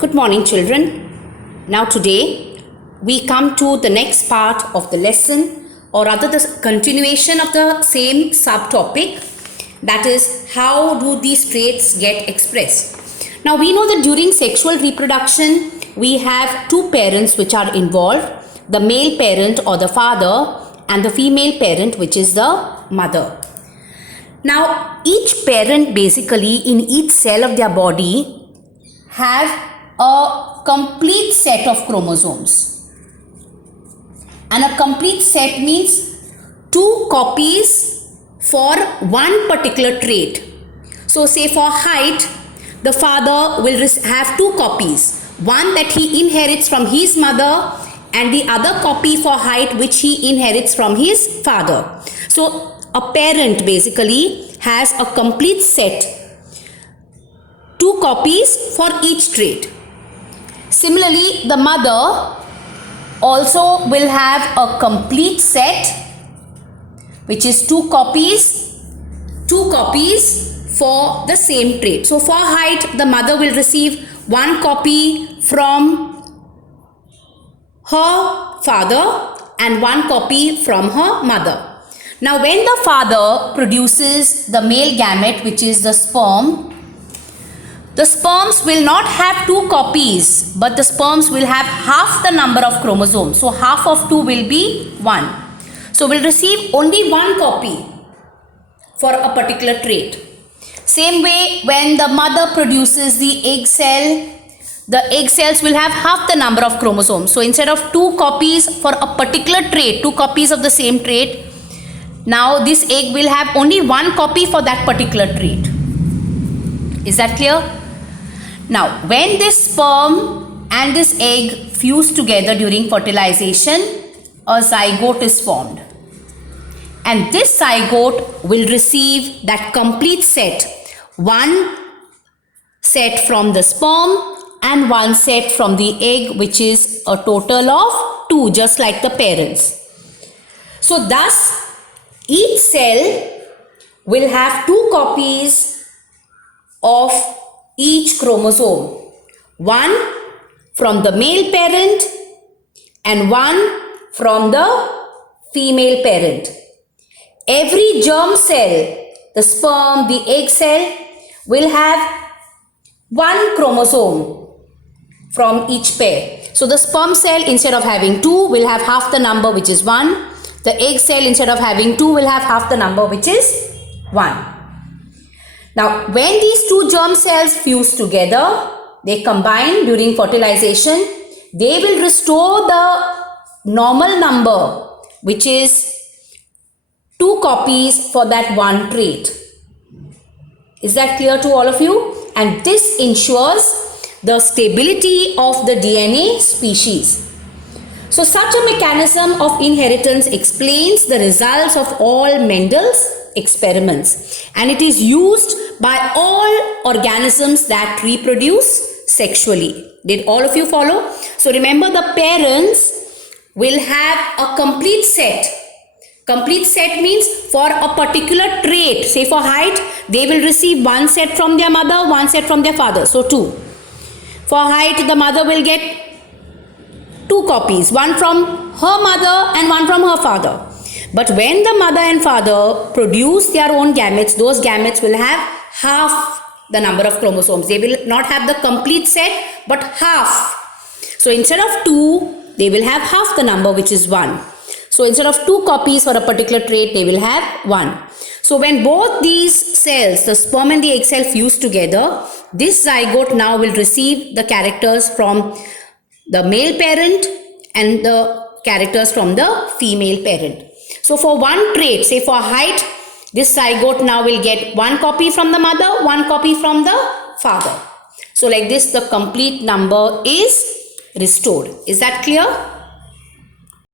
Good morning, children. Now today we come to the next part of the lesson, or rather the continuation of the same subtopic, that is, how do these traits get expressed. Now we know that during sexual reproduction we have two parents which are involved, the male parent or the father and the female parent, which is the mother. Now each parent basically in each cell of their body have a complete set of chromosomes, and a complete set means two copies for one particular trait. So say for height, the father will have two copies, one that he inherits from his mother and the other copy for height which he inherits from his father. So a parent basically has a complete set, two copies for each trait. Similarly, the mother also will have a complete set which is two copies for the same trait. So for height, the mother will receive one copy from her father and one copy from her mother. Now when the father produces the male gamete, which is the sperm, the sperms will not have two copies, but the sperms will have half the number of chromosomes. So half of 2 will be 1. So we'll receive only one copy for a particular trait. Same way, when the mother produces the egg cell, the egg cells will have half the number of chromosomes. So instead of two copies for a particular trait, two copies of the same trait, now this egg will have only one copy for that particular trait. Is that clear? Now, when this sperm and this egg fuse together during fertilization, a zygote is formed. And this zygote will receive that complete set, one set from the sperm and one set from the egg, which is a total of 2, just like the parents. So thus, each cell will have two copies of each chromosome, one from the male parent and one from the female parent. Every germ cell, the sperm, the egg cell, will have one chromosome from each pair. So the sperm cell, instead of having 2, will have half the number, which is 1. The egg cell, instead of having 2, will have half the number, which is 1. Now, when these two germ cells fuse together, they combine during fertilization, they will restore the normal number, which is 2 copies for that one trait. Is that clear to all of you? And this ensures the stability of the DNA species. So such a mechanism of inheritance explains the results of all Mendel's experiments, and it is used by all organisms that reproduce sexually. Did all of you follow? So remember, the parents will have a complete set. Complete set means for a particular trait, say for height, they will receive one set from their mother, one set from their father, so 2. For height, the mother will get 2 copies, one from her mother and one from her father. But when the mother and father produce their own gametes, those gametes will have half the number of chromosomes. They will not have the complete set, but half. So instead of 2, they will have half the number, which is 1. So instead of 2 copies for a particular trait, they will have 1. So when both these cells, the sperm and the egg cell, fuse together, this zygote now will receive the characters from the male parent and the characters from the female parent. So for one trait, say for height, this zygote now will get one copy from the mother, one copy from the father. So like this, the complete number is restored. Is that clear?